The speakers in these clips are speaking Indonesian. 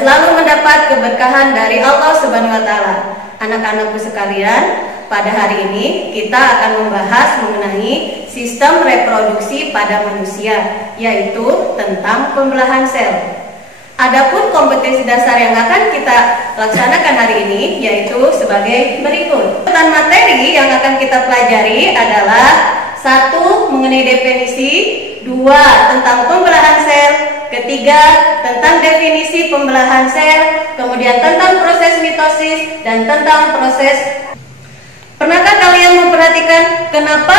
selalu mendapat keberkahan dari Allah Subhanahu wa taala. Anak-anakku sekalian, pada hari ini kita akan membahas mengenai sistem reproduksi pada manusia, yaitu tentang pembelahan sel. Adapun kompetensi dasar yang akan kita laksanakan hari ini yaitu sebagai berikut. Tentang materi yang akan kita pelajari adalah 1. Mengenai definisi, 2. Tentang pembelahan sel, ketiga tentang definisi pembelahan sel, kemudian tentang proses mitosis dan tentang proses. Pernahkah kalian memperhatikan kenapa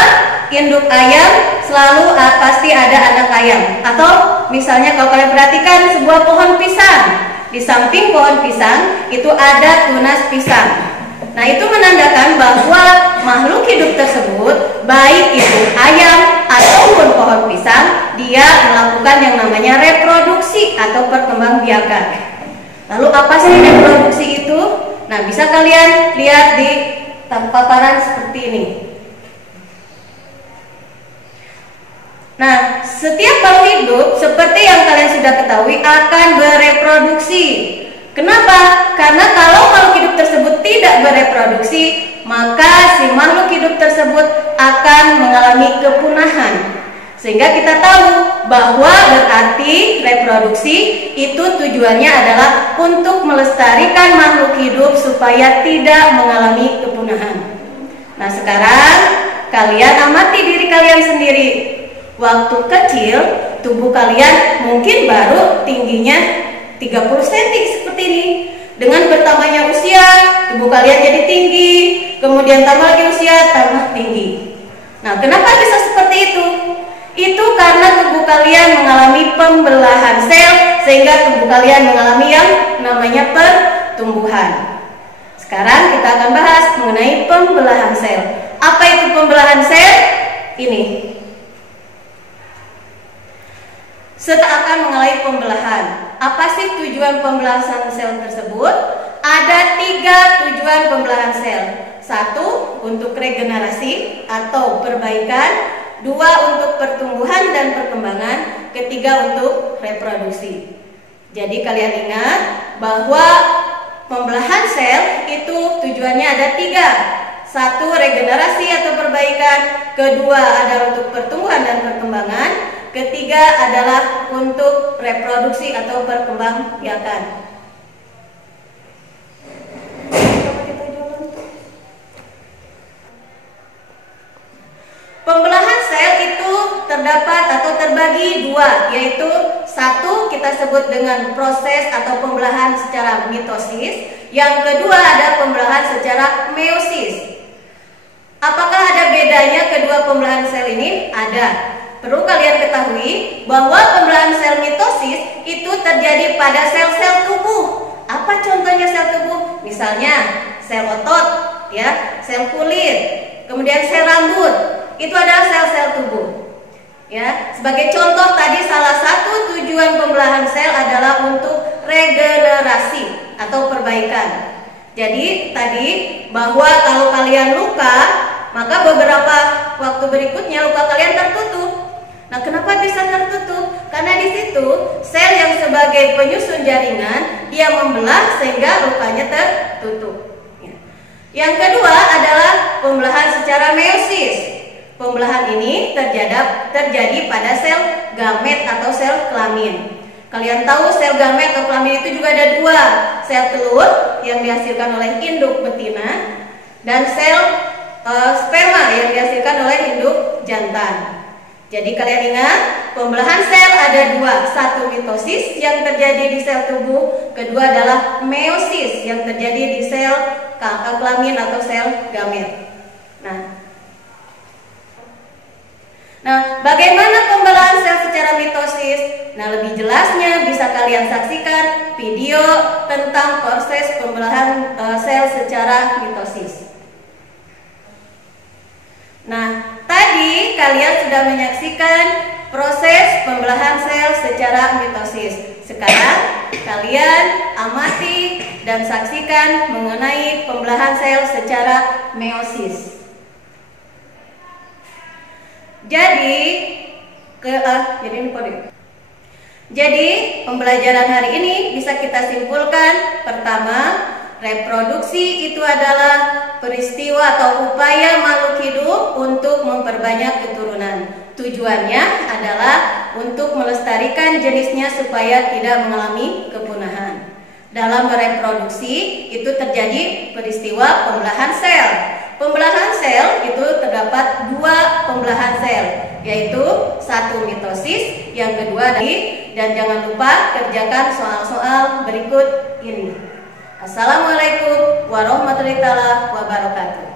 induk ayam selalu pasti ada anak ayam? Atau misalnya kalau kalian perhatikan sebuah pohon pisang, di samping pohon pisang itu ada tunas pisang. Nah, itu menandakan bahwa makhluk hidup tersebut, baik itu ayam ataupun pohon pisang, dia melakukan yang namanya reproduksi atau perkembangbiakan. Lalu apa sih reproduksi itu? Nah, bisa kalian lihat di paparan seperti ini. Nah, setiap makhluk hidup seperti yang kalian sudah ketahui akan bereproduksi. Kenapa? Karena kalau makhluk hidup tersebut tidak bereproduksi, maka si makhluk hidup tersebut akan mengalami kepunahan. Sehingga kita tahu bahwa berarti reproduksi itu tujuannya adalah untuk melestarikan makhluk hidup supaya tidak mengalami kepunahan. Nah, sekarang kalian amati diri kalian sendiri. Waktu kecil, tubuh kalian mungkin baru tingginya 30 cm seperti ini. Dengan bertambahnya usia, tubuh kalian jadi tinggi, kemudian tambah lagi usia, tambah tinggi. Nah, kenapa bisa seperti itu? Itu karena tubuh kalian mengalami pembelahan sel, sehingga tubuh kalian mengalami yang namanya pertumbuhan. Sekarang kita akan bahas mengenai pembelahan sel. Apa itu pembelahan sel? Ini. Setelah akan mengalami pembelahan, apa sih tujuan pembelahan sel tersebut? Ada 3 tujuan pembelahan sel. 1. Untuk regenerasi atau perbaikan, 2. Untuk pertumbuhan dan perkembangan, ketiga untuk reproduksi. Jadi kalian ingat bahwa pembelahan sel itu tujuannya ada 3. 1. Regenerasi atau perbaikan, kedua adalah untuk pertumbuhan dan perkembangan, ketiga adalah untuk reproduksi atau perkembangbiakan. Pembelahan sel itu terdapat atau terbagi 2, yaitu 1 kita sebut dengan proses atau pembelahan secara mitosis, yang kedua ada pembelahan secara meiosis. Apakah ada bedanya kedua pembelahan sel ini? Ada. Perlu kalian ketahui bahwa pembelahan sel mitosis itu terjadi pada sel-sel tubuh. Apa contohnya sel tubuh? Misalnya sel otot, ya, sel kulit, kemudian sel rambut. Itu adalah sel-sel tubuh. Ya, sebagai contoh tadi salah satu tujuan pembelahan sel adalah untuk regenerasi atau perbaikan. Jadi tadi bahwa kalau kalian luka, maka beberapa waktu berikutnya luka kalian tertutup. Nah, kenapa bisa tertutup? Karena di situ sel yang sebagai penyusun jaringan dia membelah sehingga lukanya tertutup. Ya. Yang kedua adalah pembelahan secara meiosis. Pembelahan ini terjadi pada sel gamet atau sel kelamin. Kalian tahu sel gamet atau kelamin itu juga ada 2, sel telur yang dihasilkan oleh induk betina dan sel sperma yang dihasilkan oleh induk jantan. Jadi kalian ingat, pembelahan sel ada 2, 1 mitosis yang terjadi di sel tubuh, kedua adalah meiosis yang terjadi di sel kelamin atau sel gamet. Nah, bagaimana pembelahan sel secara mitosis? Nah, lebih jelasnya bisa kalian saksikan video tentang proses pembelahan sel secara mitosis. Nah, tadi kalian sudah menyaksikan proses pembelahan sel secara mitosis. Sekarang kalian amati dan saksikan mengenai pembelahan sel secara meiosis. Jadi ini kode. Jadi, pembelajaran hari ini bisa kita simpulkan. Pertama, reproduksi itu adalah peristiwa atau upaya makhluk hidup untuk memperbanyak keturunan. Tujuannya adalah untuk melestarikan jenisnya supaya tidak mengalami kepunahan. Dalam bereproduksi itu terjadi peristiwa pembelahan sel. Pembelahan sel itu terdapat dua pembelahan sel, yaitu satu mitosis, yang kedua dan jangan lupa kerjakan soal-soal berikut ini. Assalamualaikum warahmatullahi wabarakatuh.